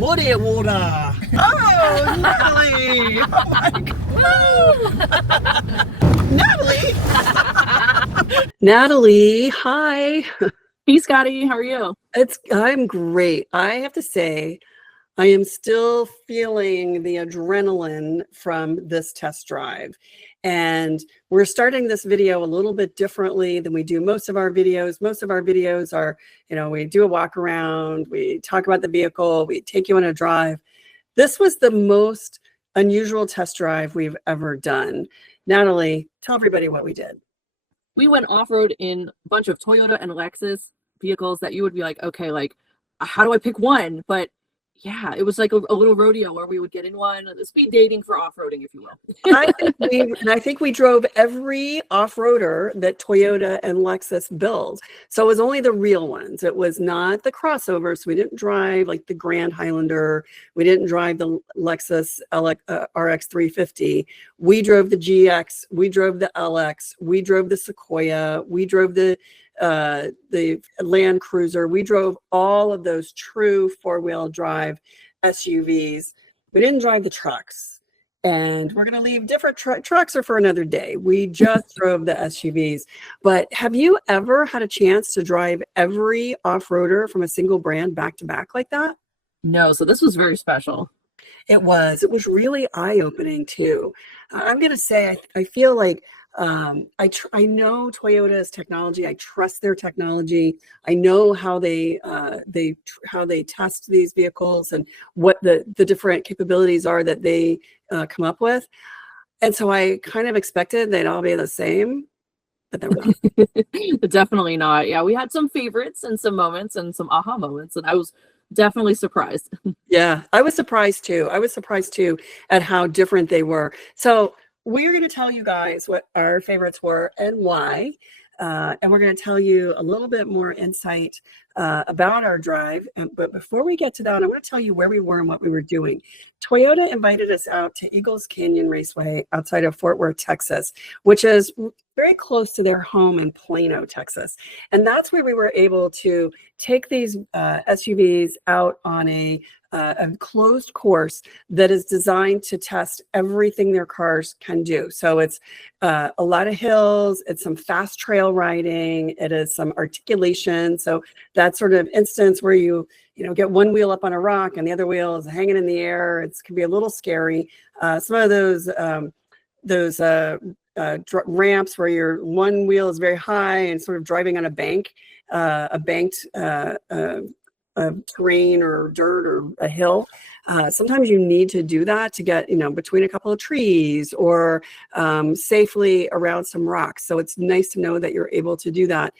Muddy water. Oh, Natalie. Oh my God. Natalie. Natalie, hi. Hey, Scotty, how are you? I'm great. I have to say, I am still feeling the adrenaline from this test drive. And we're starting this video a little bit differently than we do most of our videos. Most of our videos are, we do a walk around, we talk about the vehicle, we take you on a drive. This was the most unusual test drive we've ever done. Natalie, tell everybody what we did. We went off-road in a bunch of Toyota and Lexus vehicles that you would be like, okay, like, how do I pick one? But yeah, it was like a little rodeo where we would get in one, speed dating for off-roading, if you will. I think we drove every off-roader that Toyota and Lexus build. So it was only the real ones. It was not the crossovers. We didn't drive like the Grand Highlander. We didn't drive the Lexus RX 350. We drove the GX. We drove the LX. We drove the Sequoia. We drove the Land Cruiser. We drove all of those true four-wheel drive SUVs. We didn't drive the trucks, and we're going to leave different trucks are for another day. We just drove the SUVs. But have you ever had a chance to drive every off-roader from a single brand back to back like that? No, so this was very special. It was really eye-opening too. I'm going to say, I feel like I know Toyota's technology. I trust their technology. I know how they test these vehicles and what the different capabilities are that they come up with. And so I kind of expected they'd all be the same, but they're not. Definitely not. Yeah, we had some favorites and some moments and some aha moments, and I was definitely surprised. Yeah, I was surprised too. I was surprised too at how different they were. So we're going to tell you guys what our favorites were and why. And we're going to tell you a little bit more insight about our drive. But before we get to that, I want to tell you where we were and what we were doing. Toyota invited us out to Eagles Canyon Raceway outside of Fort Worth, Texas, which is very close to their home in Plano, Texas. And that's where we were able to take these SUVs out on a closed course that is designed to test everything their cars can do. So it's a lot of hills, it's some fast trail riding, it is some articulation. So that sort of instance where you get one wheel up on a rock and the other wheel is hanging in the air. It can be a little scary. Some of those ramps where your one wheel is very high and sort of driving on a bank, a banked terrain or dirt or a hill. Sometimes you need to do that to get, between a couple of trees or safely around some rocks. So it's nice to know that you're able to do that.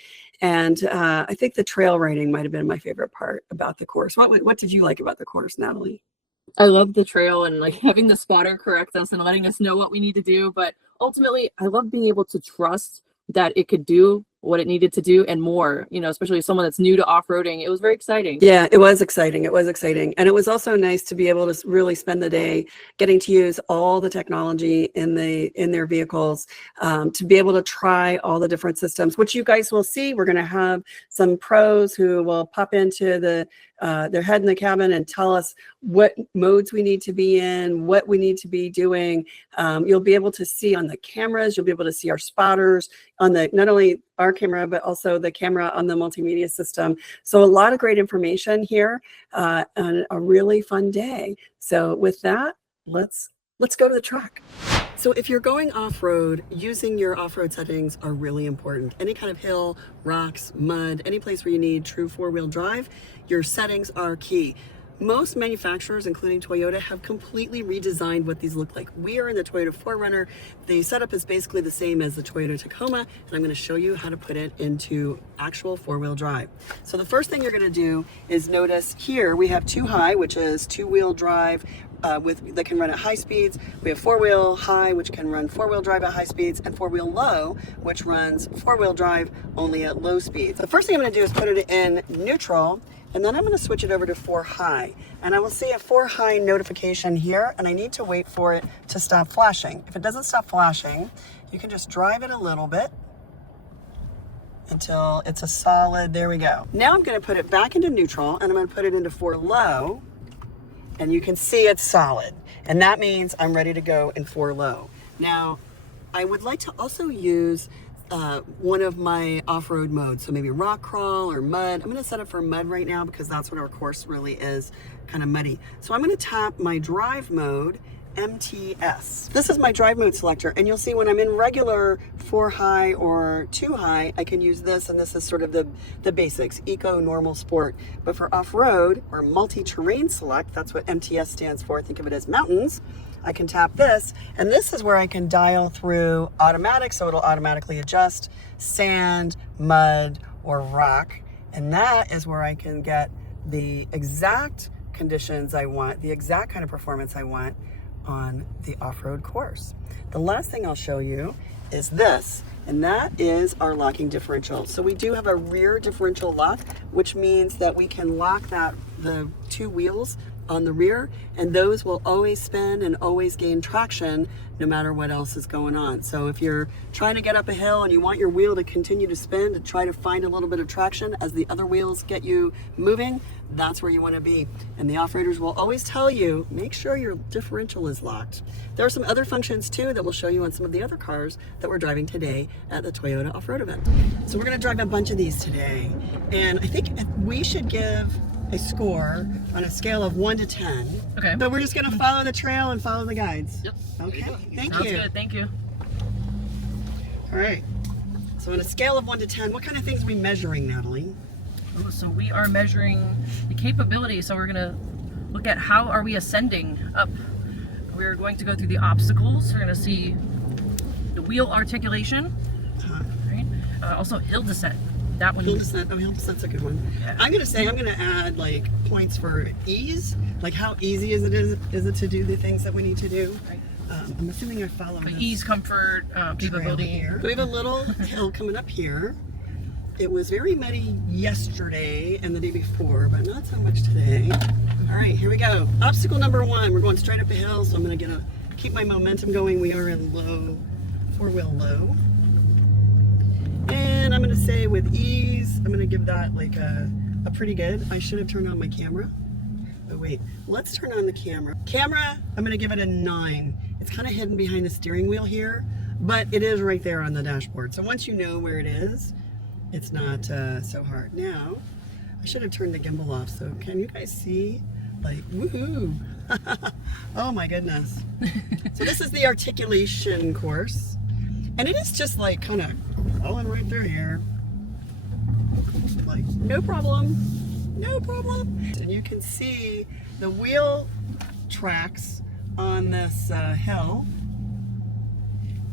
And I think the trail riding might have been my favorite part about the course. What did you like about the course, Natalie? I love the trail and like having the spotter correct us and letting us know what we need to do. But ultimately, I love being able to trust that it could do what it needed to do and more, especially someone that's new to off-roading. It was very exciting. Yeah, it was exciting. It was exciting. And it was also nice to be able to really spend the day getting to use all the technology in their vehicles, to be able to try all the different systems, which you guys will see. We're going to have some pros who will pop into their head in the cabin and tell us what modes we need to be in, what we need to be doing. You'll be able to see on the cameras, you'll be able to see our spotters on not only our camera, but also the camera on the multimedia system. So a lot of great information here, and a really fun day. So with that, let's go to the track. So if you're going off-road, using your off-road settings are really important. Any kind of hill, rocks, mud, any place where you need true four-wheel drive, your settings are key. Most manufacturers, including Toyota, have completely redesigned what these look like. We are in the Toyota 4Runner. The setup is basically the same as the Toyota Tacoma, and I'm going to show you how to put it into actual four-wheel drive. So the first thing you're going to do is notice here we have 2 high, which is two-wheel drive that can run at high speeds. We have 4-wheel high, which can run 4-wheel drive at high speeds, and 4-wheel low, which runs 4-wheel drive only at low speeds. The first thing I'm going to do is put it in neutral, and then I'm going to switch it over to 4 high. And I will see a 4 high notification here, and I need to wait for it to stop flashing. If it doesn't stop flashing, you can just drive it a little bit until it's a solid, there we go. Now I'm going to put it back into neutral, and I'm going to put it into 4 low. and you can see it's solid. And that means I'm ready to go in 4 low. Now, I would like to also use one of my off-road modes. So maybe rock crawl or mud. I'm gonna set it for mud right now because that's what our course really is, kind of muddy. So I'm gonna tap my drive mode, MTS. This is my drive mode selector, and you'll see when I'm in regular 4 high or 2 high, I can use this, and this is sort of the basics, eco, normal, sport. But for off-road or multi-terrain select, that's what MTS stands for, think of it as mountains, I can tap this, and this is where I can dial through automatic, so it'll automatically adjust sand, mud, or rock, and that is where I can get the exact conditions I want, the exact kind of performance I want on the off-road course. The last thing I'll show you is this, and that is our locking differential. So we do have a rear differential lock, which means that we can lock the 2 wheels on the rear, and those will always spin and always gain traction no matter what else is going on. So if you're trying to get up a hill and you want your wheel to continue to spin to try to find a little bit of traction as the other wheels get you moving, that's where you want to be. And the off-roaders will always tell you, make sure your differential is locked. There are some other functions too that we'll show you on some of the other cars that we're driving today at the Toyota off-road event. So we're going to drive a bunch of these today, and I think we should give a score on a scale of 1 to 10. Okay. But we're just gonna follow the trail and follow the guides. Yep. Okay. Thank Sounds you. good. Thank you. All right. So on a scale of 1 to 10, what kind of things are we measuring, Natalie? Oh, so we are measuring the capability. So we're gonna look at how are we ascending up. We're going to go through the obstacles. We're gonna see the wheel articulation. Right. Also hill descent. That one. Hill descent. Oh, hill descent's a good one. Yeah. I'm gonna add like points for ease. Like how easy is it to do the things that we need to do? Right. I'm assuming I follow this Ease, comfort, capability. here. We have a little hill coming up here. It was very muddy yesterday and the day before, but not so much today. All right, here we go. Obstacle number 1. We're going straight up a hill, so I'm gonna keep my momentum going. We are in low, 4-wheel low. And I'm gonna say with ease, I'm gonna give that like a pretty good. I should have turned on my camera. Oh wait, let's turn on the camera. Camera, I'm gonna give it a 9. It's kind of hidden behind the steering wheel here, but it is right there on the dashboard. So once you know where it is, it's not so hard. Now, I should have turned the gimbal off. So can you guys see? Like, woohoo! Oh my goodness. So this is the articulation course. And it is just like kind of crawling right through here. Like, no problem, no problem. And you can see the wheel tracks on this hill.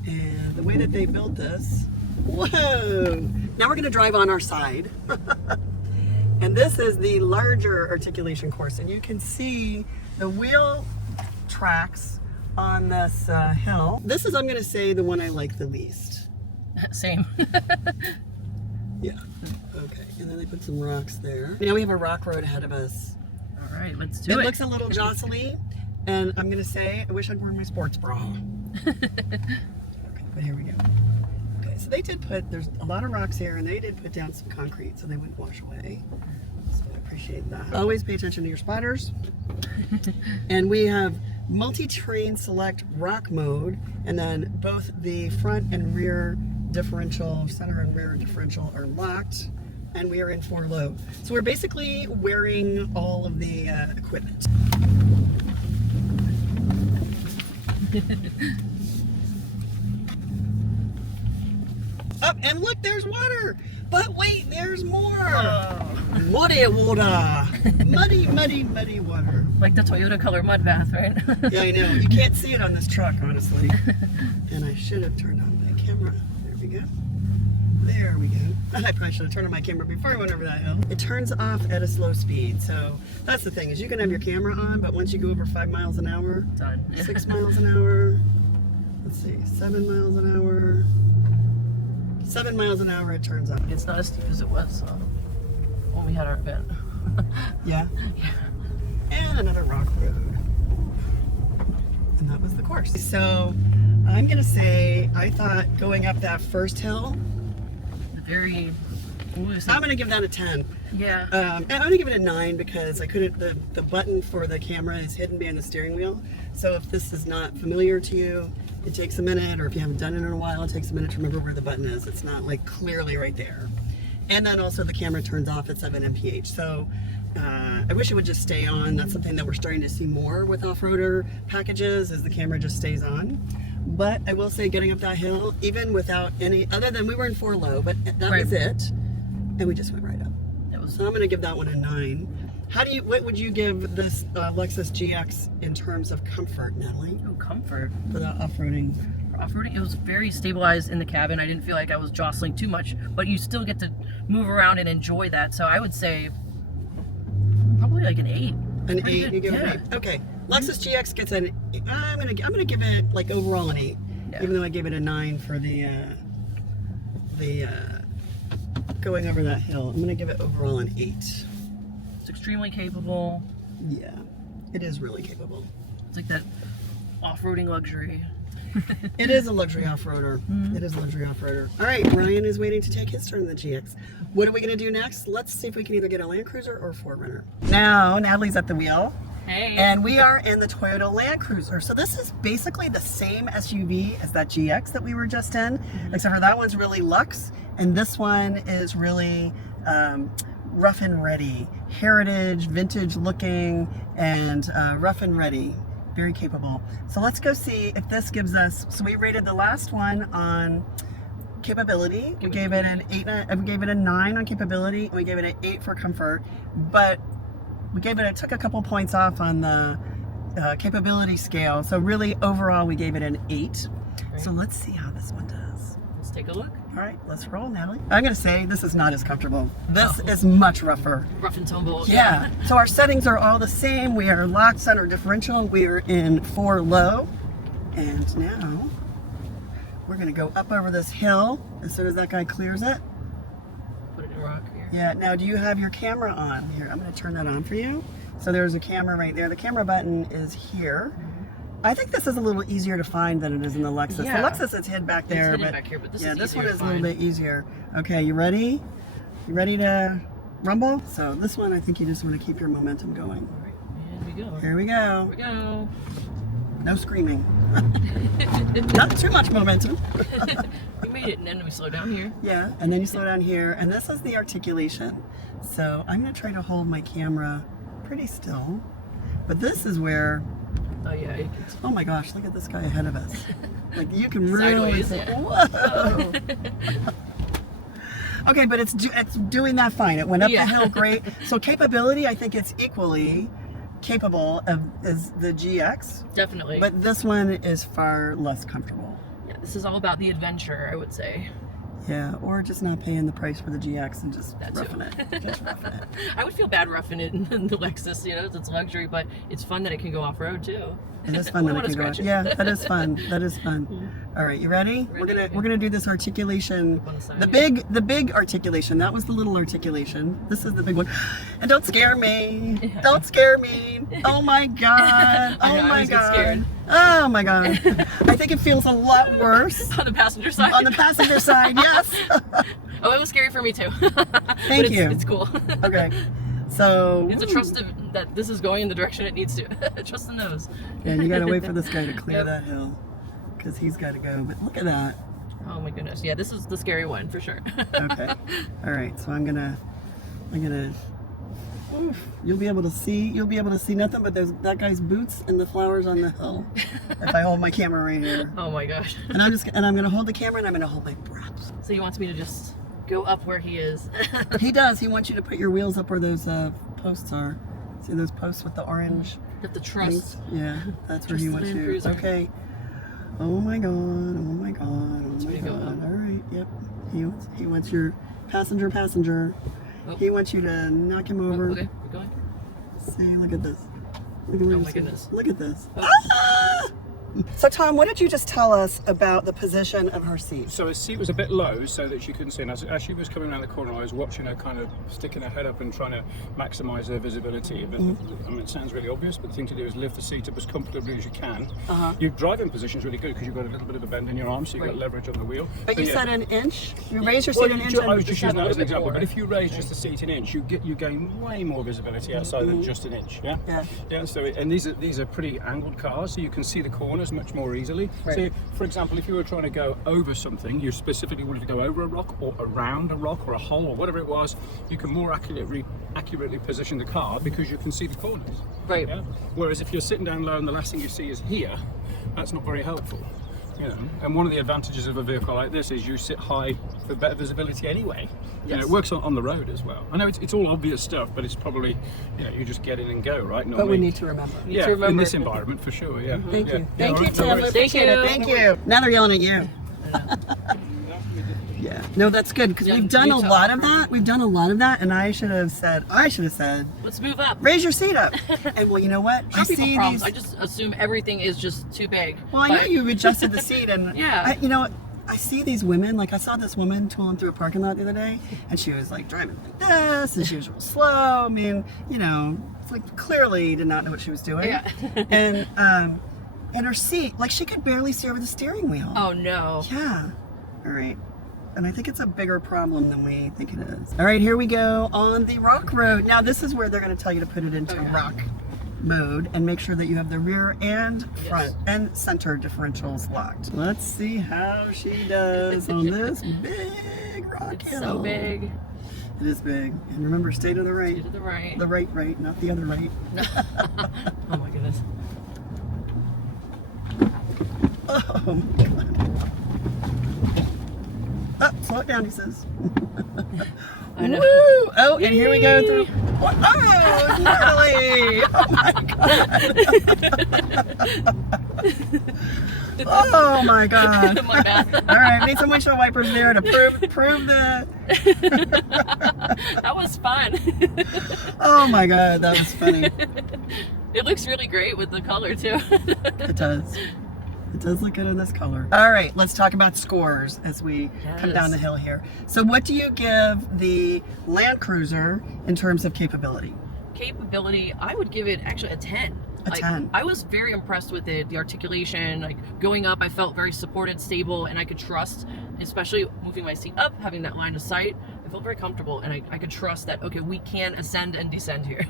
And the way that they built this, whoa! Now we're gonna drive on our side. And this is the larger articulation course. And you can see the wheel tracks on this hill. This is, I'm gonna say, the one I like the least. Same. Yeah, okay, and then they put some rocks there. Now we have a rock road ahead of us. All right, let's do it. It looks a little jostly, and I'm gonna say, I wish I'd worn my sports bra. Okay, but here we go. Okay, so they did put, there's a lot of rocks here, and they did put down some concrete so they wouldn't wash away. So I appreciate that. Always pay attention to your spotters. And we have multi-terrain select rock mode, and then both the front and rear differential, center and rear differential are locked, and we are in 4 low. So we're basically wearing all of the equipment. Up, and look, there's water. But wait, there's more. Oh. Muddy water. Muddy, muddy, muddy water. Like the Toyota color mud bath, right? Yeah, I know. You can't see it on this truck, honestly. And I should have turned on my camera. There we go. There we go. I probably should have turned on my camera before I went over that hill. It turns off at a slow speed. So that's the thing, is you can have your camera on, but once you go over 5 miles an hour, Done. 6 miles an hour, let's see, 7 miles an hour, 7 miles an hour, it turns off. It's not as steep as it was when we had our event. Yeah? Yeah. And another rock road. And that was the course. So I'm gonna say, I thought going up that first hill, The very... I'm gonna give that a 10. Yeah. And I'm gonna give it a 9 because I couldn't. The button for the camera is hidden behind the steering wheel. So if this is not familiar to you, it takes a minute, or if you haven't done it in a while, it takes a minute to remember where the button is. It's not like clearly right there. And then also the camera turns off at 7 mph. So I wish it would just stay on. That's something that we're starting to see more with off-roader packages, is the camera just stays on. But I will say, getting up that hill, even without any, other than we were in 4 low, but that was it. And we just went right up. So I'm gonna give that one a 9. What would you give this Lexus GX in terms of comfort, Natalie? Oh, comfort. For the off-roading. For off-roading, it was very stabilized in the cabin. I didn't feel like I was jostling too much, but you still get to move around and enjoy that. So I would say probably like an 8. An Pretty 8, good. you give it an 8. Okay, Lexus GX gets an, I'm gonna give it like overall an 8. Yeah. Even though I gave it a 9 for the going over that hill. I'm gonna give it overall an 8. It's extremely capable. Yeah, it is really capable. It's like that off-roading luxury. It is a luxury off-roader. It is a luxury off-roader. All right, Ryan is waiting to take his turn in the GX. What are we gonna do next? Let's see if we can either get a Land Cruiser or 4Runner. Now, Natalie's at the wheel. Hey. And we are in the Toyota Land Cruiser. So this is basically the same SUV as that GX that we were just in, except for that one's really luxe, and this one is really rough and ready. Heritage, vintage looking, and rough and ready. Very capable. So let's go see if this gives us, so we rated the last one on capability. We gave it an 8, we gave it a 9 on capability, and we gave it an 8 for comfort, but we gave it, took a couple points off on the capability scale. So really overall we gave it an 8. Right. So let's see how this one does. Let's take a look. All right, let's roll, Natalie. I'm gonna say this is not as comfortable. This is much rougher. Rough and tumble. Yeah, so our settings are all the same. We are locked center differential. We are in 4 low. And now we're gonna go up over this hill as soon as that guy clears it. Put it in rock here. Yeah, now do you have your camera on? Here, I'm gonna turn that on for you. So there's a camera right there. The camera button is here. I think this is a little easier to find than it is in the Lexus. Yeah. The Lexus is hid back there, It's hidden back here, but this is this one easier is to a little find. bit easier. Okay, you ready? You ready to rumble? So this one, I think you just want to keep your momentum going. All right, and we go. Here we go. Here we go. No screaming. Not too much momentum. We made it, and then we slow down here. Yeah, and then you slow down here, and this is the articulation. So I'm going to try to hold my camera pretty still, but this is where, Oh yeah. oh my gosh, look at this guy ahead of us. Like you can really Sideways, say, yeah. whoa. Okay, but it's doing that fine. It went up Yeah. the hill great. So capability, I think it's equally capable of as the GX, Definitely. but this one is far less comfortable. yeah, this is all about the adventure, I would say. Yeah, or just not paying the price for the GX and just That too. roughing it. Just roughing it. I would feel bad roughing it in the Lexus, you know, it's luxury, but it's fun that it can go off-road too. It is fun I that wanna it can go. scratch it. Yeah, that is fun. That is fun. All right, you ready? Ready. We're gonna do this articulation. On the side. The big articulation. That was the little articulation. This is the big one. And don't scare me. Yeah. Don't scare me. Oh my god. I Oh know, I my was getting scared. god. Oh my god. I think it feels a lot worse On the passenger side. on the passenger side. Yes. Oh, it was scary for me too. Thank you. It's cool. Okay. So. It's a trust that this is going in the direction it needs to. Trust the nose. And you gotta wait for this guy to clear Yep. that hill, because he's got to go. But look at that. Oh my goodness. Yeah, this is the scary one for sure. Okay. All right. So I'm gonna. Oof, you'll be able to see nothing but that guy's boots and the flowers on the hill. If I hold my camera right here, Oh my gosh. and I'm gonna hold the camera and I'm gonna hold my breath. So he wants me to just go up where he is. He does. He wants you to put your wheels up where those posts are. See those posts with the orange You have to trust. things? Yeah, that's where Trust he the wants Land you. Cruiser. Okay. Oh my god. Oh my god. Oh That's my where you go. god. All right. Yep. He wants your passenger. Oh. He wants you to knock him Oh, over. okay, we're going. See, look at this. Look at Oh my goodness. Look at this. Oh. Ah! So Tom, what did you just tell us about the position of her seat? So her seat was a bit low so that she couldn't see. And as she was coming around the corner, I was watching her kind of sticking her head up and trying to maximize her visibility. But, I mean, it sounds really obvious, but the thing to do is lift the seat up as comfortably as you can. Your driving position is really good because you've got a little bit of a bend in your arm, so you've got leverage on the wheel. But you said an inch? You raise your seat an inch? I was just using that as an example, but if you raise just the seat an inch, you gain way more visibility outside than just an inch. Yeah. So and these are pretty angled cars, so you can see the corners much more easily. So, for example, if you were trying to go over something, you specifically wanted to go over a rock or around a rock or a hole or whatever it was, you can more accurately position the car because you can see the corners. Right. Yeah? Whereas if you're sitting down low and the last thing you see is here, that's not very helpful. You know, and one of the advantages of a vehicle like this is you sit high for better visibility anyway. You know, it works on the road as well. I know it's all obvious stuff, but it's probably, you just get in and go, right? But we need to remember. In this environment for sure, yeah. Thank you. Yeah, Thank you, right, Tim. no worries. Thank you. Now they're yelling at you. Yeah. No, that's good because we've done a lot of that. We've done a lot of that, and I should have said, let's move up. raise your seat up. And well, you know what? I see these. I just assume everything is just too big. Well, I know you adjusted the seat, and Yeah. I see these women, like I saw this woman tooling through a parking lot the other day, and she was like driving like this, and she was real slow. I mean, it's like clearly did not know what she was doing. Yeah. And her seat, like she could barely see over the steering wheel. Oh no. Yeah. All right. And I think it's a bigger problem than we think it is. All right, here we go on the rock road. Now this is where they're going to tell you to put it into rock mode and make sure that you have the rear and front and center differentials locked. Let's see how she does on this big rock hill. So big. It is big. And remember, stay to the right. Stay to the right. The right, not the other right. Oh my goodness. Oh my God. Oh, slow it down, he says. I know. Woo! Oh, and here we go through. Oh, Natalie! Oh my God! My bad. All right, need some windshield wipers there to prove the. That was fun. Oh my God, that was funny. It looks really great with the color too. It does. It does look good in this color. All right, let's talk about scores as we come down the hill here. So what do you give the Land Cruiser in terms of capability? Capability, I would give it actually a 10. A 10. I was very impressed with it. The articulation, like going up, I felt very supported, stable, and I could trust, especially moving my seat up, having that line of sight. I felt very comfortable, and I could trust that, okay, we can ascend and descend here.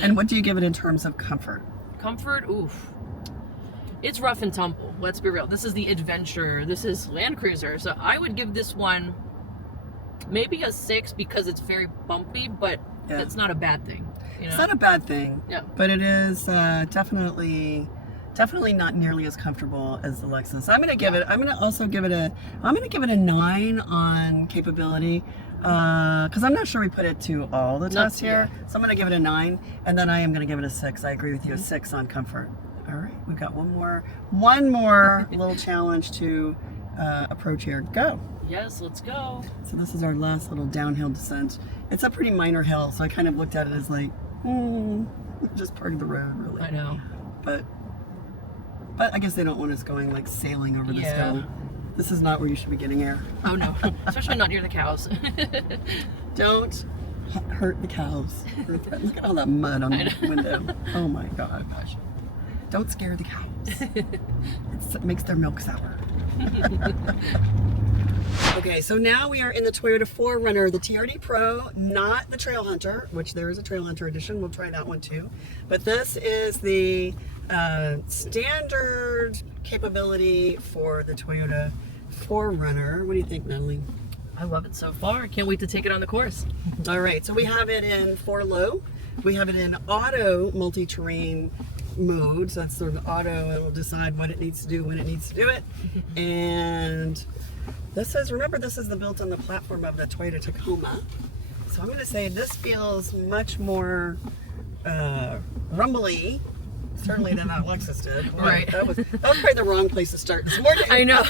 And what do you give it in terms of comfort? Comfort, oof. It's rough and tumble, let's be real. This is the adventure, this is Land Cruiser. So I would give this one maybe a 6 because it's very bumpy, but it's not a bad thing. It's not a bad thing, but it is definitely not nearly as comfortable as the Lexus. I'm gonna give it. I'm gonna also give it a 9 on capability because I'm not sure we put it to all the tests here. So I'm gonna give it a 9, and then I am gonna give it a 6. I agree with you, a 6 on comfort. All right, we've got one more little challenge to approach here. Go. Yes, let's go. So this is our last little downhill descent. It's a pretty minor hill, so I kind of looked at it as like, just part of the road, really. I know. But I guess they don't want us going like sailing over this hill. This is not where you should be getting air. Oh no, especially not near the cows. Don't hurt the cows. Look at all that mud on the window. Oh my God. Don't scare the cows. It makes their milk sour. Okay, so now we are in the Toyota 4Runner, the TRD Pro, not the Trailhunter, which there is a Trailhunter edition. We'll try that one too. But this is the standard capability for the Toyota 4Runner. What do you think, Natalie? I love it so far. Can't wait to take it on the course. All right, so we have it in 4Low. We have it in auto multi-terrain mode. So that's sort of auto. It will decide what it needs to do when it needs to do it. And this is, remember, this is the built on the platform of the Toyota Tacoma. So I'm going to say this feels much more rumbly, certainly than that Lexus did. Right. That was probably the wrong place to start this morning. I know.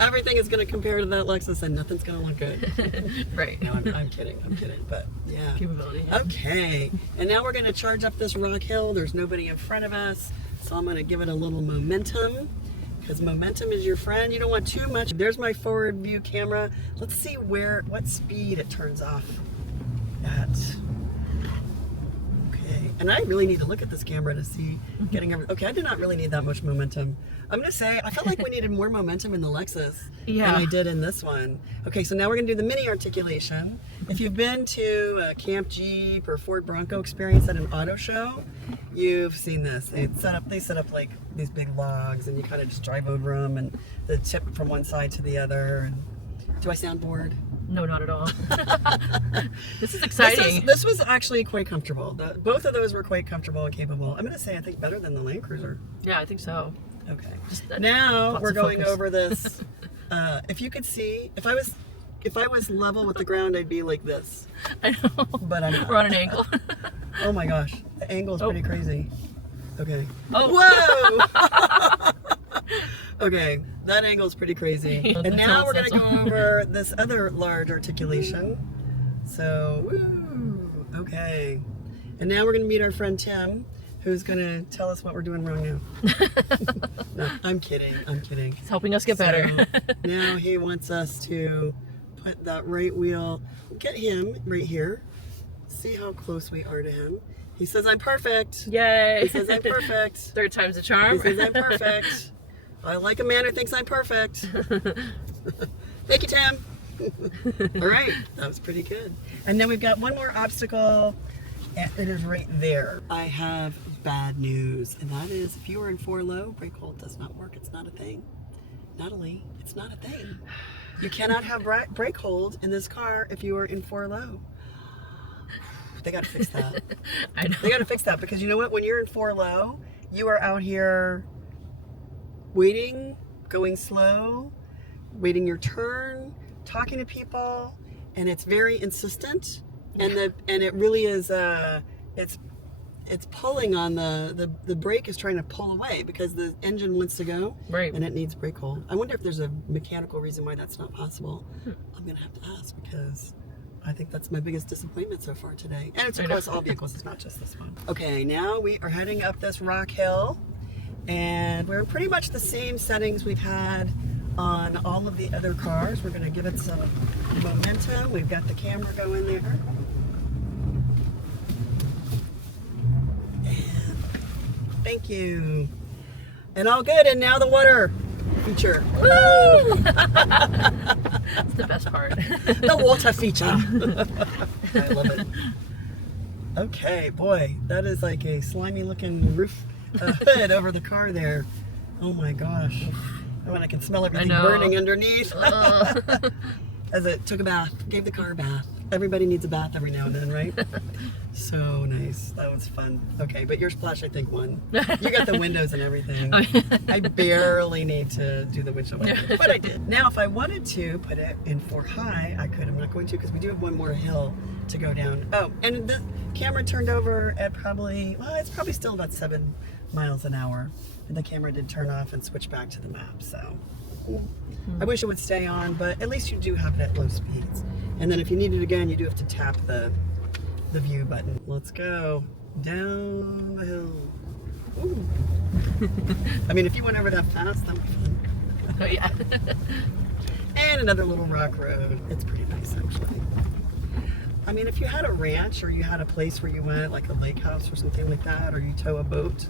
Everything is going to compare to that Lexus and nothing's going to look good. Right. No, I'm kidding. But yeah. Capability. Okay. And now we're going to charge up this rock hill. There's nobody in front of us. So I'm going to give it a little momentum, because momentum is your friend. You don't want too much. There's my forward view camera. Let's see what speed it turns off at. Okay, and I really need to look at this camera to see okay, I did not really need that much momentum. I'm gonna say I felt like we needed more momentum in the Lexus than I did in this one. Okay, so now we're gonna do the mini articulation. If you've been to a Camp Jeep or Ford Bronco experience at an auto show, you've seen this. They set up like these big logs, and you kind of just drive over them, and the tip from one side to the other. And do I sound bored? No, not at all. This is exciting. This was actually quite comfortable. Both of those were quite comfortable and capable. I'm going to say I think better than the Land Cruiser. Yeah, I think so. Okay. Now we're going over this. If you could see, if I was level with the ground, I'd be like this. I know. But I'm not. We're on an angle. Oh my gosh, the angle is pretty crazy. Okay. Oh. Whoa! Okay, that angle is pretty crazy. And now we're going to go over this other large articulation. So, woo, okay. And now we're going to meet our friend Tim, who's going to tell us what we're doing wrong now. No, I'm kidding. He's helping us get better. Now he wants us to put that right wheel, get him right here. See how close we are to him. He says I'm perfect. Yay. He says I'm perfect. Third time's a charm. He says I'm perfect. I like a man who thinks I'm perfect. Thank you, Tim. All right, that was pretty good. And then we've got one more obstacle, and it is right there. I have bad news, and that is if you are in 4 low, brake hold does not work. It's not a thing. Natalie, it's not a thing. You cannot have brake hold in this car if you are in 4 low. They got to fix that. I know. They got to fix that, because you know what? When you're in 4 low, you are out here waiting, going slow, waiting your turn, talking to people, and it's very insistent, and it really is it's pulling on the brake is trying to pull away because the engine wants to go, right, and it needs brake hold. I wonder if there's a mechanical reason why that's not possible. I'm gonna have to ask, because I think that's my biggest disappointment so far today, and it's across all vehicles. It's not just this one. Okay, now we are heading up this rock hill, and we're pretty much the same settings we've had on all of the other cars. We're going to give it some momentum. We've got the camera going there. And thank you. And all good. And now the water feature. Woo! That's the best part. The water feature. I love it. Okay, boy, that is like a slimy looking roof hood over the car there. Oh my gosh. Oh, and I can smell everything burning underneath. As it took a bath, gave the car a bath. Everybody needs a bath every now and then, right? So nice. That was fun. Okay, but your splash, I think, won. You got the windows and everything. I barely need to do the windshield wiper, but I did. Now, if I wanted to put it in 4 high, I could. I'm not going to, because we do have one more hill to go down. Oh, and the camera turned over at probably, well, it's probably still about 7 miles an hour. And the camera did turn off and switch back to the map, so. I wish it would stay on, but at least you do have it at low speeds. And then if you need it again, you do have to tap the view button. Let's go down the hill. Ooh. I mean, if you went over that fast, that would be fun. Oh yeah. And another little rock road. It's pretty nice, actually. I mean, if you had a ranch, or you had a place where you went, like a lake house or something like that, or you tow a boat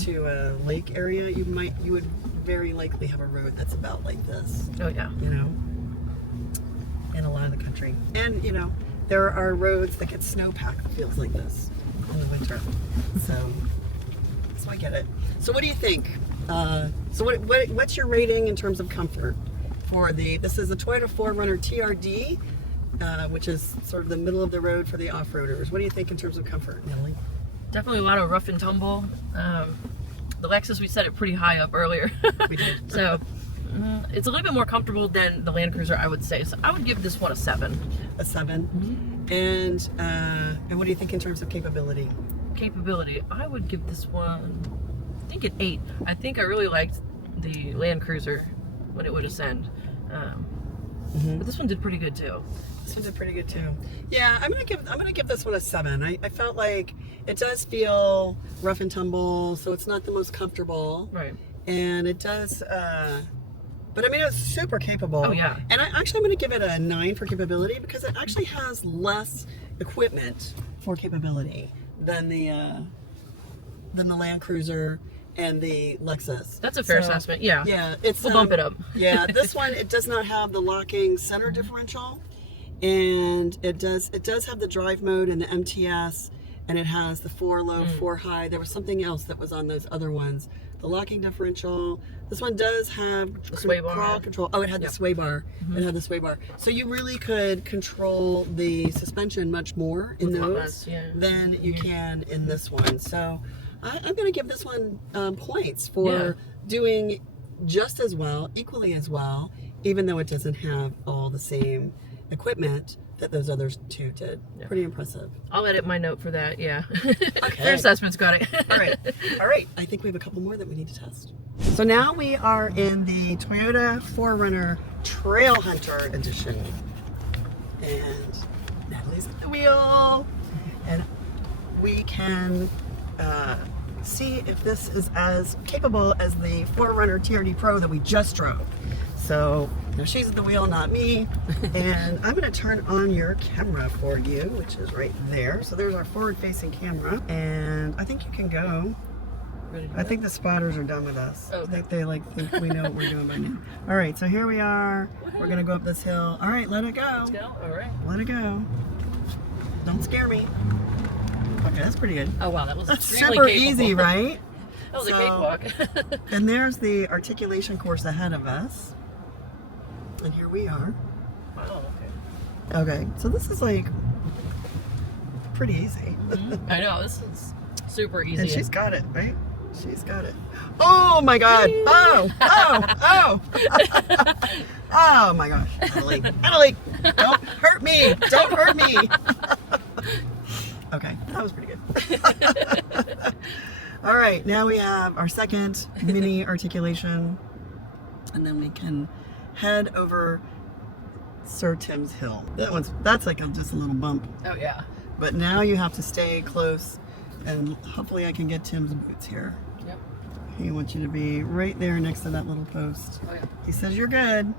to a lake area, you would very likely have a road that's about like this. Oh yeah. You know, in a lot of the country. And you know, there are roads that get snowpacked that feels like this in the winter. So I get it. So what do you think? So what's your rating in terms of comfort for this is a Toyota 4Runner TRD, which is sort of the middle of the road for the off-roaders. What do you think in terms of comfort, Natalie? Definitely a lot of rough and tumble. The Lexus, we set it pretty high up earlier. We did. So it's a little bit more comfortable than the Land Cruiser, I would say. So I would give this one a 7. A 7. And what do you think in terms of capability? Capability, I would give this one, I think an 8. I think I really liked the Land Cruiser when it would ascend. But this one did pretty good too. This one did pretty good too. Yeah, I'm gonna give this one a 7. I felt like it does feel rough and tumble, so it's not the most comfortable. Right. And it does, but I mean, it's super capable. Oh, yeah. And I'm going to give it a 9 for capability because it actually has less equipment for capability than the Land Cruiser and the Lexus. That's a fair assessment. Yeah. Yeah, We'll bump it up. Yeah, this one, it does not have the locking center differential, and it does have the drive mode and the MTS, and it has the 4 low, 4 high. There was something else that was on those other ones. The locking differential. This one does have the sway bar. crawl control. Oh, it had the sway bar. It had the sway bar. So you really could control the suspension much more in those than you can in this one. So I'm going to give this one points for doing just as well, equally as well, even though it doesn't have all the same equipment that those others 2 did. Pretty impressive. I'll edit my note for that. Yeah. Okay. Their assessment's got it. All right. I think we have a couple more that we need to test. So now we are in the Toyota 4Runner Trailhunter edition, and Natalie's at the wheel, and we can see if this is as capable as the 4Runner TRD Pro that we just drove. So now she's at the wheel, not me. And I'm going to turn on your camera for you, which is right there. So there's our forward-facing camera. And I think you can go. I think the spotters are done with us. Oh, okay. I think they think we know what we're doing by now. All right, so here we are. We're going to go up this hill. All right, let it go. Let's go. All right. Let it go. Don't scare me. Okay, that's pretty good. Oh, wow. That was That's extremely super capable. easy, right? That was a cakewalk. And there's the articulation course ahead of us. And here we are. Wow, okay. Okay, so this is like pretty easy. I know, this is super easy. And she's got it, right? She's got it. Oh my God! Oh! Oh my gosh! Natalie, don't hurt me! Don't hurt me! Okay, that was pretty good. All right, now we have our second mini articulation, and then we can head over Sir Tim's Hill. That's like just a little bump. Oh yeah. But now you have to stay close, and hopefully I can get Tim's boots here. Yep. He wants you to be right there next to that little post. Oh yeah. He says you're good.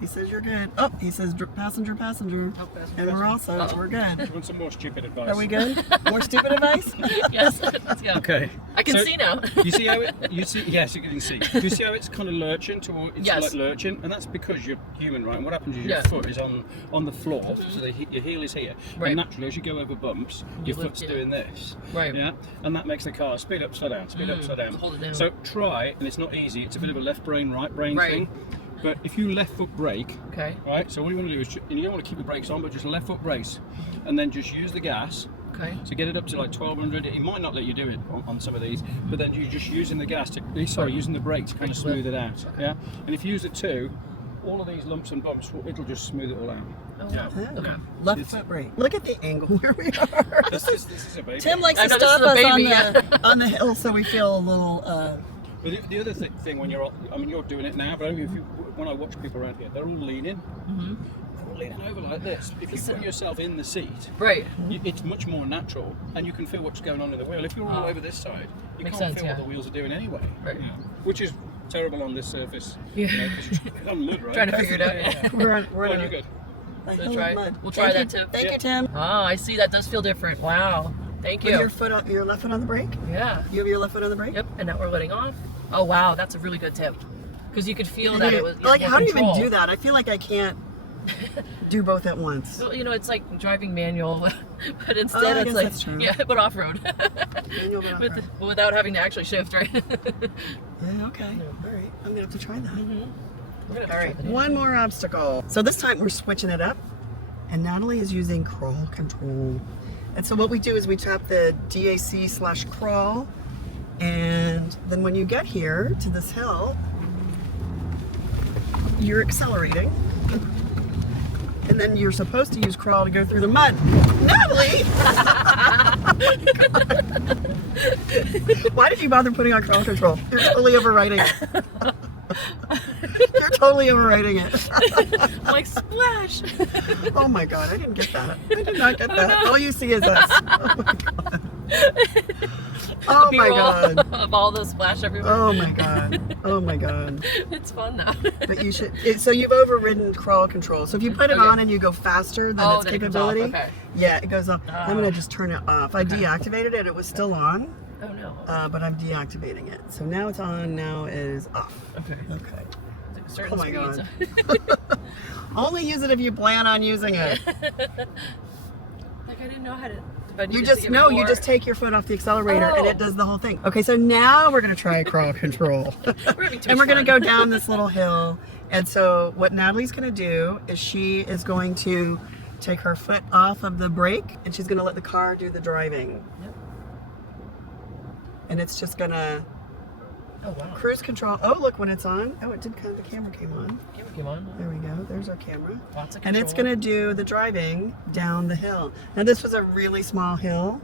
He says you're good. Oh, he says passenger. Oh, passenger, And we're also, we're good. Do you want some more stupid advice? Are we good? More stupid advice? Yes, let's go. Okay. I can see now. You see how yes, you can see. You see how it's kind of lurching like lurching, and that's because you're human, right? And what happens is your foot is on the floor, so your heel is here. Right. And naturally, as you go over bumps, your foot's doing this. Right. Yeah. And that makes the car speed up, slow down, speed up, slow down. Hold it down. So try, and it's not easy. It's a bit of a left brain, right brain thing. But if you left foot brake, right, so what you want to do is, you don't want to keep the brakes on, but just left foot brace, and then just use the gas. Okay. So get it up to like 1200. It might not let you do it on some of these, but then you're just using the gas to, using the brake to kind of smooth it out. Yeah. And if you use the 2, all of these lumps and bumps, it'll just smooth it all out. Oh, yeah. Okay. Left foot brake. Look at the angle where we are. This is a baby. Tim likes to this stop is a us baby, on the hill so we feel a little... But the other thing when you're doing it now, but when I watch people around here, they're all leaning. They're all leaning over like this. If you put yourself in the seat, it's much more natural, and you can feel what's going on in the wheel. If you're all over this side, you can't feel what the wheels are doing anyway. Right. Yeah. Which is terrible on this surface. Yeah. On mud, right? Trying to figure it out. We're on, you're good. We'll try that too. Thank you, Tim. Oh, I see. That does feel different. Wow. Thank you. With your left foot on the brake? Yeah. You have your left foot on the brake? Yep. And now we're letting off. Oh wow, that's a really good tip. Because you could feel that it was like, how do you control. even do that? I feel like I can't do both at once. Well, it's like driving manual, but instead it's like but off-road. Manual, but off-road. Without having to actually shift, right? Yeah. Okay. All right. I'm gonna have to try that. All right. One more obstacle. So this time we're switching it up, and Natalie is using crawl control. And so what we do is we tap the DAC/crawl. And then when you get here to this hill, you're accelerating. And then you're supposed to use crawl to go through the mud. Natalie! Why did you bother putting on crawl control? You're totally overriding it. You're totally overriding it. I'm like, splash. Oh my God, I didn't get that. I did not get that. All you see is us. Oh my God. Oh my God. Of all the splash everywhere. Oh my God. Oh my God. It's fun though. But you should, so you've overridden crawl control. So if you put it on and you go faster than its then it comes capability, off. Okay. yeah, it goes off. I'm gonna just turn it off. I deactivated it, it was still on, Oh no. but I'm deactivating it. So now it's on, now it is off. Okay. Okay. It's like a certain Oh my speed. God. Only use it if you plan on using it. Like I didn't know how to. You just, no, you just take your foot off the accelerator and it does the whole thing. Okay, so now we're gonna try crawl control. And we're gonna go down this little hill. And so what Natalie's gonna do is she is going to take her foot off of the brake and she's gonna let the car do the driving. Yep. And it's just gonna Oh wow. cruise control. Oh, look, when it's on. Oh, it did kind of, the camera came on. Camera came on. There we go, there's our camera. Lots of And it's control. gonna do the driving down the hill. Now this was a really small hill,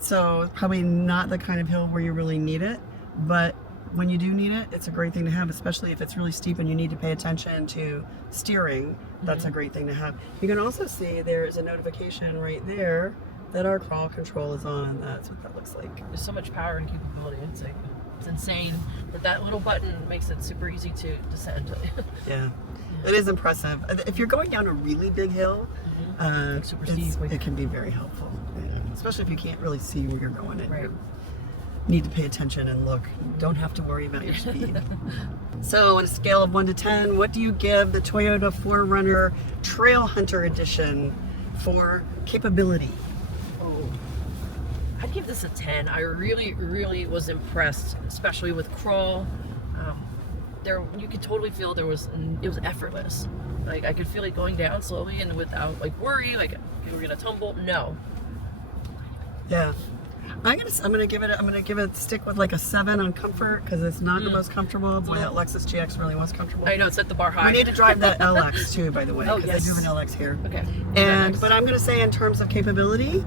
so it's probably not the kind of hill where you really need it, but when you do need it, it's a great thing to have, especially if it's really steep and you need to pay attention to steering. That's a great thing to have. You can also see there's a notification right there that our crawl control is on. That's what that looks like. There's so much power and capability. It's insane. But that little button makes it super easy to descend. Yeah. It is impressive. If you're going down a really big hill, super it's- steep. it can be very helpful. Yeah. Especially if you can't really see where you're going and Right. you need to pay attention and look. Don't have to worry about your speed. So on a scale of 1 to 10, what do you give the Toyota 4Runner Trailhunter Edition for capability? Oh, I'd give this a 10. I really, really was impressed, especially with crawl. There, you could totally feel it was effortless. Like I could feel it going down slowly and without like worry, like you were gonna tumble. No. Yeah. I'm gonna give it stick with like a 7 on comfort because it's not the most comfortable. Boy, that Lexus GX really was comfortable. I know, set the bar high. We need to drive that LX too, by the way, Oh, because yes. I do have an LX here. Okay. And but I'm going to say in terms of capability,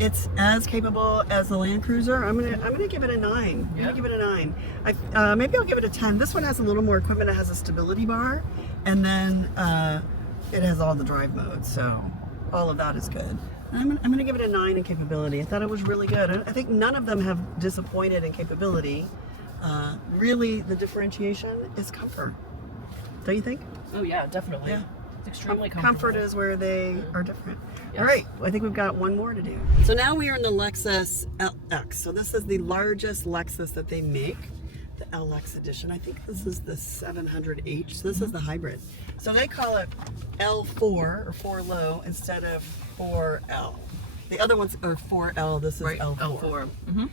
it's as capable as the Land Cruiser. I'm gonna give it a 9. I'm Yeah. gonna give it a 9. Maybe I'll give it a 10. This one has a little more equipment. It has a stability bar, and then it has all the drive modes. So all of that is good. I'm gonna give it a 9 in capability. I thought it was really good. I think none of them have disappointed in capability. Really, the differentiation is comfort. Don't you think? Oh yeah, definitely. Yeah. It's extremely Comfort comfortable. is where they are different. Yes. All right, I think we've got one more to do. So now we are in the Lexus LX. So this is the largest Lexus that they make, the LX edition. I think this is the 700H. So this is the hybrid. So they call it L4 or 4 low instead of 4L. The other ones are 4L. This is Right, L4. L4. Mm-hmm.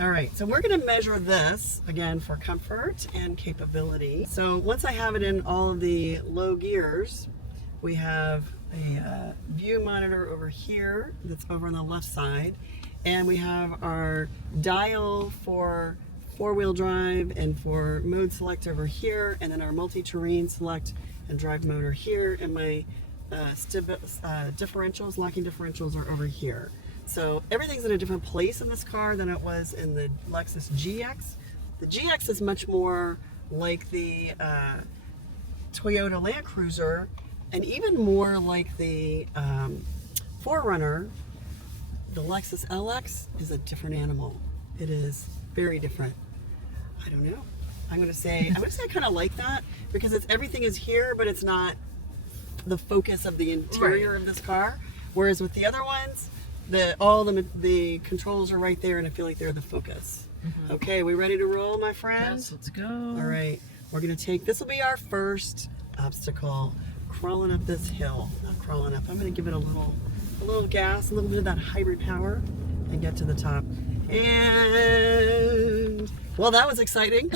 All right, so we're going to measure this again for comfort and capability. So once I have it in all of the low gears, we have a view monitor over here that's over on the left side, and we have our dial for four-wheel drive and for mode select over here, and then our multi-terrain select and drive motor here, and my differentials, locking differentials are over here. So everything's in a different place in this car than it was in the Lexus GX. The GX is much more like the Toyota Land Cruiser, and even more like the 4Runner. The Lexus LX is a different animal. It is very different. I don't know. I'm gonna say I kind of like that because everything is here, but it's not the focus of the interior of this car. Whereas with the other ones, all the controls are right there, and I feel like they're the focus. Okay, we ready to roll, my friend? Yes, let's go. All right, we're gonna this will be our first obstacle, crawling up this hill. Not crawling up. I'm gonna give it a little gas, a little bit of that hybrid power, and get to the top. And well, that was exciting.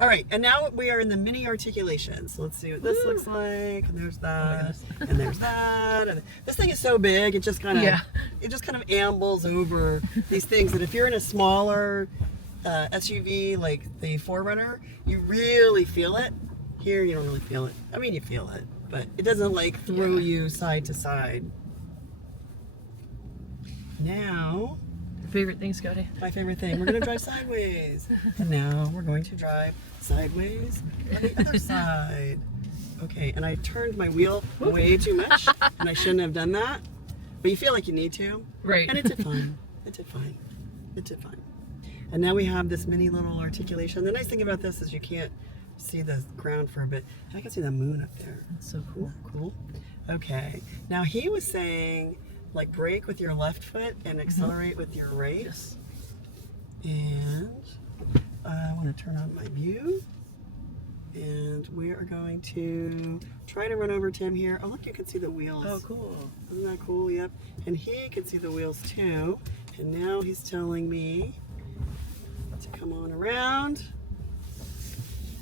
All right, and now we are in the mini articulation. So let's see what this looks like. And there's that, and there's that. And this thing is so big, it just kind of ambles over these things that if you're in a smaller SUV like the 4Runner, you really feel it. Here, you don't really feel it. I mean, you feel it, but it doesn't like throw you side to side. Now, Favorite thing, Scotty? My favorite thing. We're going to drive sideways. And now we're going to drive sideways on the other side. Okay, and I turned my wheel way too much, and I shouldn't have done that. But you feel like you need to. Right. And it did fine. It did fine. It did fine. And now we have this mini little articulation. The nice thing about this is you can't see the ground for a bit. I can see the moon up there. That's so cool. Cool. Okay. Now he was saying, like, brake with your left foot and accelerate with your right. Yes. And I want to turn on my view. And we are going to try to run over Tim here. Oh, look, you can see the wheels. Oh, cool. Isn't that cool? Yep. And he can see the wheels too. And now he's telling me to come on around.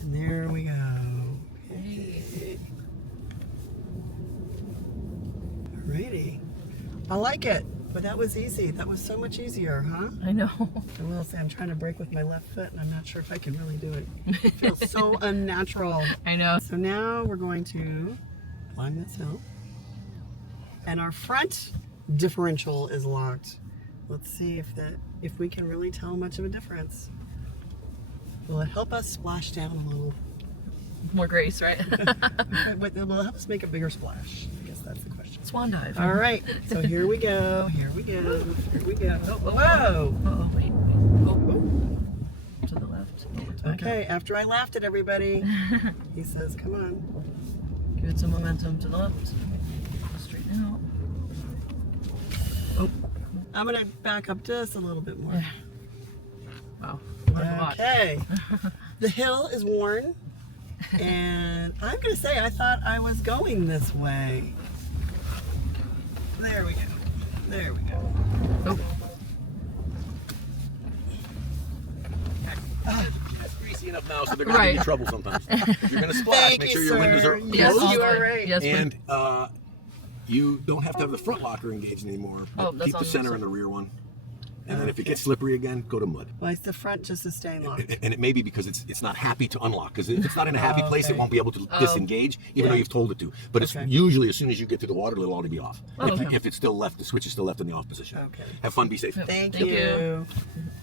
And there we go. Okay. Alrighty. I like it. But that was easy. That was so much easier, huh? I know. I will say I'm trying to brake with my left foot and I'm not sure if I can really do it. It feels so unnatural. I know. So now we're going to climb this hill. And our front differential is locked. Let's see if we can really tell much of a difference. Will it help us splash down a little? More grace, right? Will it help us make a bigger splash? I guess that's the question. Swan dive. All right, so here we go. Here we go. Here we go. Oh, Whoa! oh, wait. Oh. To the left. Oh, Okay, after I laughed at everybody, he says, come on. Give it some momentum to the left. Straighten out. Oh. I'm going to back up just a little bit more. Yeah. Wow. Okay. The hill is worn, and I'm going to say I thought I was going this way. There we go. There we go. Oh. It's greasy enough now, so they're going to give you trouble sometimes. If you're going to splash, Thank make you, sure your windows are sir. Yes, closed. you are right. Yes, And you don't have to have the front locker engaged anymore. But Oh, that's keep the on center this and the rear one. And then if it gets slippery again, go to mud. Well, it's the front just to stay locked. And it may be because it's not happy to unlock. Because if it's not in a happy place, okay. it won't be able to disengage, even though you've told it to. But it's usually as soon as you get to the water, it'll already be off. If it's still left, the switch is still left in the off position. Okay. Have fun, be safe. Thank Thank you.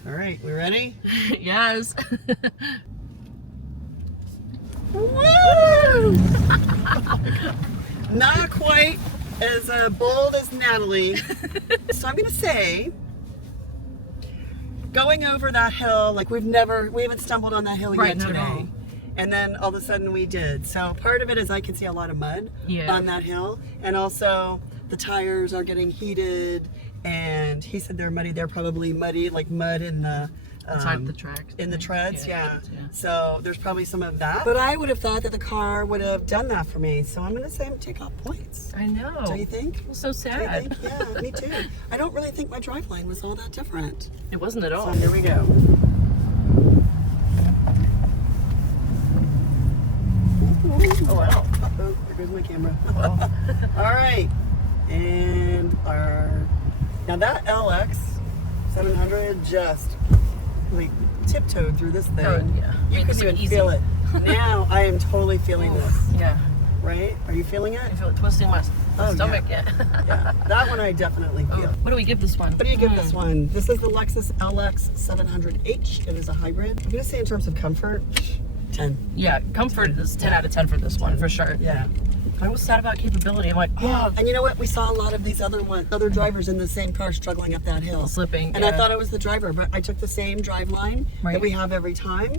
All right, we ready? Yes. Woo! Not quite as bold as Natalie. So I'm going to say, going over that hill, like we haven't stumbled on that hill yet not at all. today. And then all of a sudden we did. So part of it is I can see a lot of mud on that hill. And also the tires are getting heated. And he said they're muddy. They're probably muddy, like mud in the Inside the tracks. in the treads, yeah. Yeah. So there's probably some of that. But I would have thought that the car would have done that for me. So I'm going to say I'm going to take off points. I know. Do you think? It was so Do you sad. think? Yeah, me too. I don't really think my driveline was all that different. It wasn't at all. So here we go. Oh, wow. Uh-oh, there goes my camera. All right. And now that LX 700 just like tiptoed through this thing. Oh, yeah. You Made couldn't this even one easy. feel it. Now I am totally feeling this, Yeah. right? Are you feeling it? I feel it twisting my stomach. Yeah. Yeah, that one I definitely feel. What do we give this one? What do you give this one? This is the Lexus LX 700H. It is a hybrid. I'm gonna say in terms of comfort, 10. Yeah, comfort is 10 out of 10 for this one, for sure. Yeah. I was sad about capability. I'm like, Yeah, and you know what? We saw a lot of these other drivers in the same car struggling up that hill. Slipping, And I yeah. thought it was the driver, but I took the same drive line that we have every time.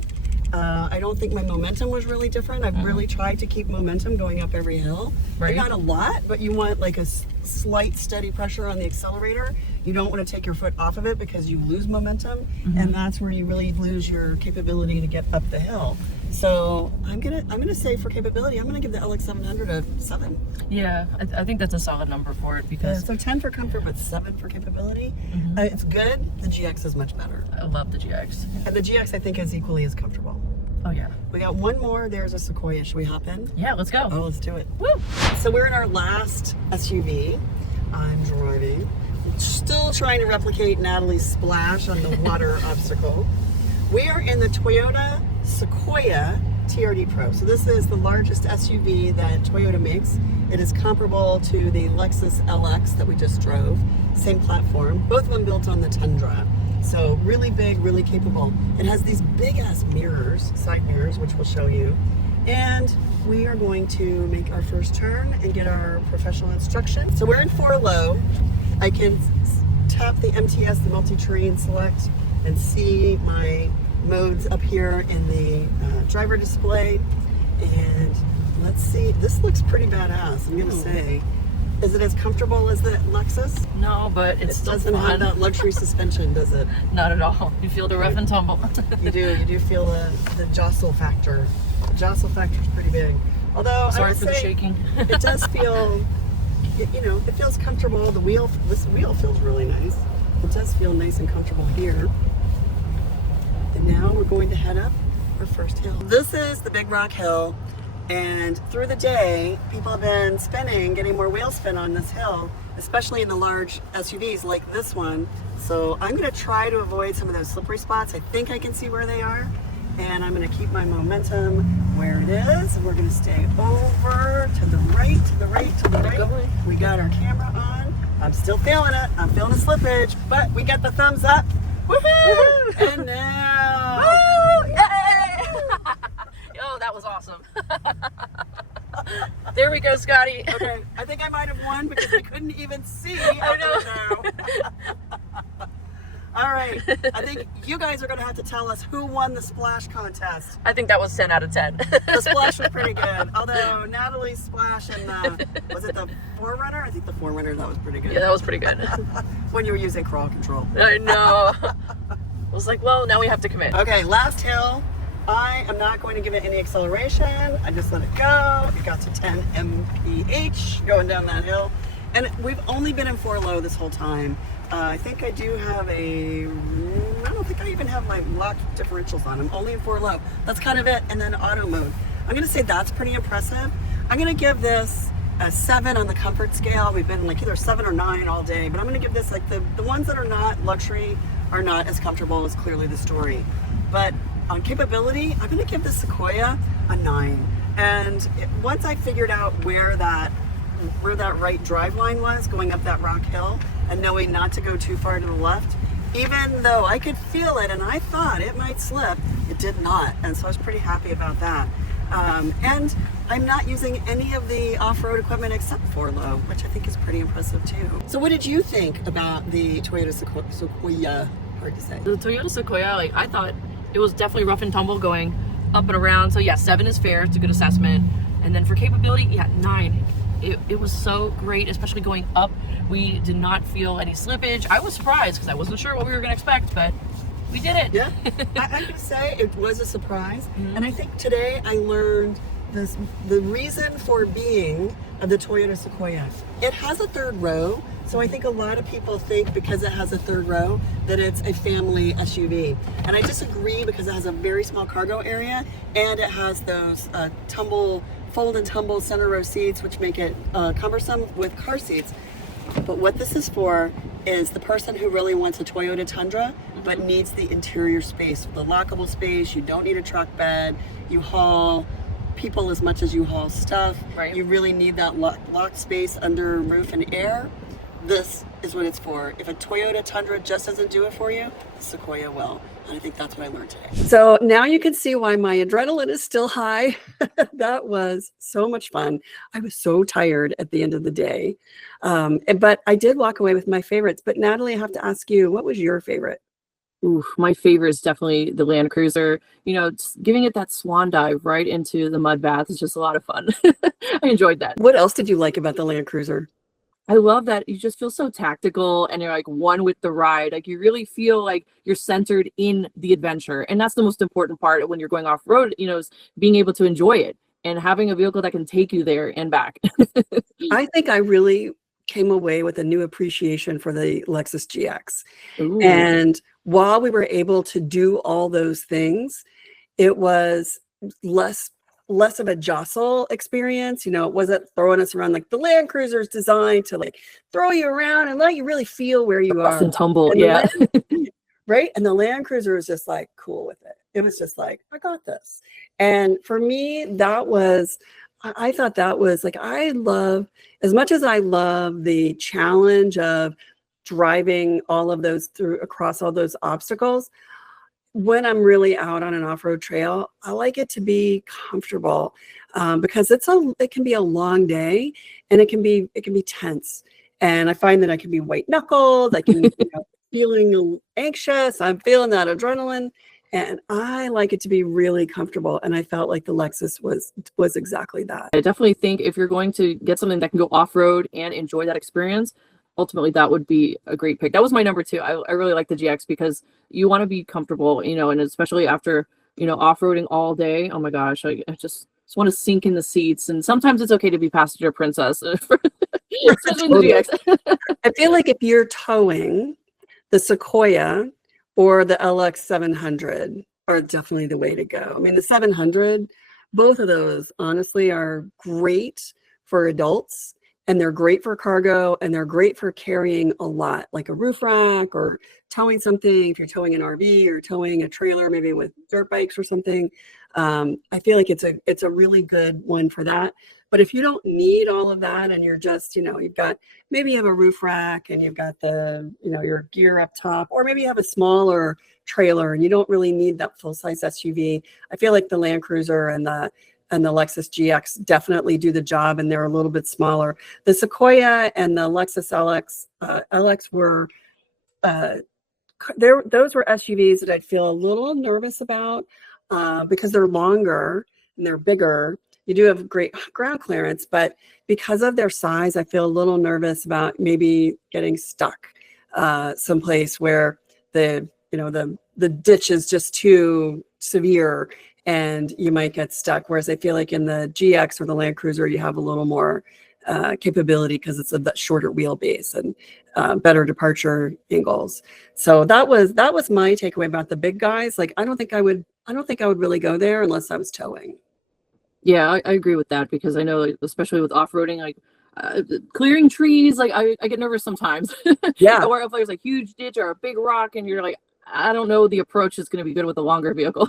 I don't think my momentum was really different. I've really tried to keep momentum going up every hill. Right. Not a lot, but you want like a slight steady pressure on the accelerator. You don't want to take your foot off of it because you lose momentum, and that's where you really lose your capability to get up the hill. So I'm gonna say for capability, I'm gonna give the LX 700 a 7. yeah, I think that's a solid number for it because So 10 for comfort, but 7 for capability. It's good. The GX is much better, I love the GX. and the GX I think is equally as comfortable. Oh, yeah. We got one more. There's a Sequoia. Should we hop in? Yeah, let's go. Oh, let's do it. Woo! So we're in our last SUV. I'm driving. Still trying to replicate Natalie's splash on the water obstacle. We are in the Toyota Sequoia TRD Pro. So this is the largest SUV that Toyota makes. It is comparable to the Lexus LX that we just drove. Same platform. Both of them built on the Tundra. So really big, really capable. It has these big ass mirrors, side mirrors, which we'll show you. And we are going to make our first turn and get our professional instruction. So we're in 4 low. I can tap the MTS, the multi-terrain select, and see my modes up here in the driver display. And let's see, this looks pretty badass, I'm gonna say. Is it as comfortable as the Lexus? No, but it still doesn't have that luxury suspension, does it? Not at all. You feel the rough and tumble. You do feel the jostle factor. The jostle factor is pretty big. Although Sorry I would for the say shaking. it does feel, it feels comfortable. This wheel feels really nice. It does feel nice and comfortable here. And now we're going to head up our first hill. This is the Big Rock Hill. And through the day, people have been getting more wheel spin on this hill, especially in the large SUVs like this one. So I'm gonna try to avoid some of those slippery spots. I think I can see where they are. And I'm gonna keep my momentum where it is. We're gonna stay over to the right, to the right, to the right. We got our camera on. I'm still feeling it. I'm feeling the slippage, but we got the thumbs up. Woohoo! And now, woo! Yay! Yo, that was awesome. There we go, Scotty. Okay, I think I might have won because I couldn't even see. I know. All right, I think you guys are going to have to tell us who won the splash contest. I think that was 10 out of 10. The splash was pretty good. Although Natalie's splash and was it the 4Runner? I think the 4Runner, that was pretty good. Yeah, that was pretty good. When you were using crawl control. I know. I was like, well, now we have to commit. Okay, last hill. I am not going to give it any acceleration. I just let it go. It got to 10 mph going down that hill. And we've only been in 4 low this whole time. I think I do have I don't think I even have my locked differentials on. I'm only in 4 low. That's kind of it. And then auto mode. I'm gonna say that's pretty impressive. I'm gonna give this a 7 on the comfort scale. We've been like either 7 or 9 all day, but I'm gonna give this like the ones that are not luxury are not as comfortable as clearly the story. But on capability, I'm gonna give the Sequoia a 9. And once I figured out where that right drive line was going up that rock hill and knowing not to go too far to the left, even though I could feel it and I thought it might slip, it did not. And so I was pretty happy about that. And I'm not using any of the off-road equipment except 4 low, which I think is pretty impressive too. So what did you think about the Toyota Sequoia? Hard to say. The Toyota Sequoia, like I thought it was definitely rough and tumble going up and around. So yeah, 7 is fair. It's a good assessment. And then for capability, yeah, 9. It was so great, especially going up. We did not feel any slippage. I was surprised because I wasn't sure what we were going to expect, but we did it. Yeah, I'm going to say it was a surprise. Mm-hmm. And I think today I learned the reason for being of the Toyota Sequoia. It has a 3rd row. So I think a lot of people think because it has a 3rd row that it's a family SUV. And I disagree because it has a very small cargo area and it has those fold and tumble center row seats, which make it cumbersome with car seats. But what this is for is the person who really wants a Toyota Tundra, but needs the interior space, the lockable space. You don't need a truck bed. You haul people as much as you haul stuff. Right. You really need that locked space under roof and air. This is what it's for. If a Toyota Tundra just doesn't do it for you, the Sequoia will. And I think that's what I learned today. So now you can see why my adrenaline is still high. That was so much fun. I was so tired at the end of the day. But I did walk away with my favorites. But Natalie, I have to ask you, what was your favorite? Ooh, my favorite is definitely the Land Cruiser. You know, giving it that swan dive right into the mud bath is just a lot of fun. I enjoyed that. What else did you like about the Land Cruiser? I love that you just feel so tactical and you're like one with the ride. Like you really feel like you're centered in the adventure. And that's the most important part when you're going off road, you know, is being able to enjoy it and having a vehicle that can take you there and back. I think I really came away with a new appreciation for the Lexus GX. Ooh. And while we were able to do all those things, it was less of a jostle experience. You know, it wasn't throwing us around like the Land Cruiser is designed to like throw you around and let you really feel where you are. And tumble, and yeah. Right? And the Land Cruiser is just like cool with it. It was just like, I got this. And for me, I thought that was like, I love, as much as I love the challenge of driving all of those through across all those obstacles. When I'm really out on an off-road trail, I like it to be comfortable because it can be a long day, and it can be tense. And I find that I can be white knuckled. I can feeling anxious. I'm feeling that adrenaline, and I like it to be really comfortable. And I felt like the Lexus was exactly that. I definitely think if you're going to get something that can go off-road and enjoy that experience, ultimately that would be a great pick. That was my number 2. I really like the GX because you want to be comfortable, and especially after, off-roading all day. Oh my gosh, I just want to sink in the seats. And sometimes it's okay to be passenger princess, especially in the GX. I feel like if you're towing, the Sequoia or the LX 700 are definitely the way to go. I mean, the 700, both of those honestly are great for adults. And they're great for cargo, and they're great for carrying a lot, like a roof rack or towing something. If you're towing an RV or towing a trailer, maybe with dirt bikes or something, I feel like it's a really good one for that. But if you don't need all of that, and you're just, maybe you have a roof rack and you've got your gear up top, or maybe you have a smaller trailer and you don't really need that full-size SUV. I feel like the Land Cruiser and the Lexus GX definitely do the job, and they're a little bit smaller. The Sequoia and the Lexus LX were, those were SUVs that I'd feel a little nervous about because they're longer and they're bigger. You do have great ground clearance, but because of their size, I feel a little nervous about maybe getting stuck someplace where the ditch is just too severe and you might get stuck. Whereas I feel like in the GX or the Land Cruiser, you have a little more capability because it's a shorter wheelbase and better departure angles. So that was my takeaway about the big guys. Like, I don't think I would really go there unless I was towing. Yeah, I agree with that, because I know, like, especially with off-roading, like clearing trees, like I get nervous sometimes. Yeah. Or if there's a huge ditch or a big rock and you're like, I don't know, the approach is going to be good with a longer vehicle.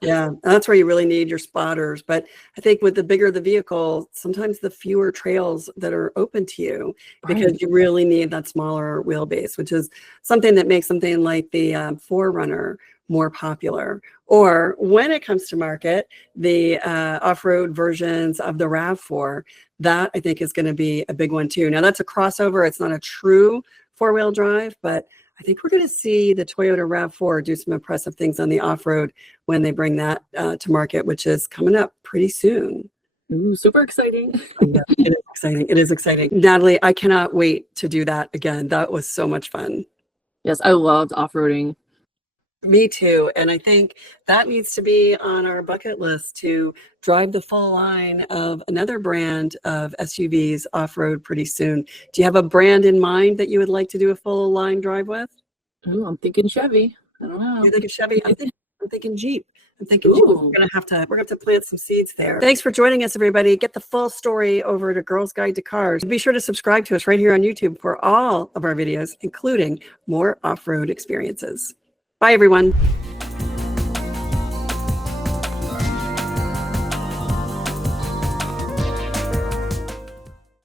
Yeah. That's where you really need your spotters. But I think with the bigger the vehicle, sometimes the fewer trails that are open to you, because you really need that smaller wheelbase, which is something that makes something like the 4Runner more popular. Or when it comes to market, the off-road versions of the RAV4, that I think is going to be a big one too. Now that's a crossover. It's not a true 4-wheel drive, but I think we're going to see the Toyota RAV4 do some impressive things on the off-road when they bring that to market, which is coming up pretty soon. Ooh, super exciting. Yeah, it is exciting. It is exciting. Natalie, I cannot wait to do that again. That was so much fun. Yes, I loved off-roading. Me too. And I think that needs to be on our bucket list, to drive the full line of another brand of SUVs off-road pretty soon. Do you have a brand in mind that you would like to do a full line drive with? Ooh, I'm thinking Chevy. I don't know. You're thinking Chevy? I'm thinking Jeep. I'm thinking Jeep. We're gonna have to plant some seeds there. Thanks for joining us, everybody. Get the full story over to Girls Guide to Cars. Be sure to subscribe to us right here on YouTube for all of our videos, including more off-road experiences. Bye, everyone.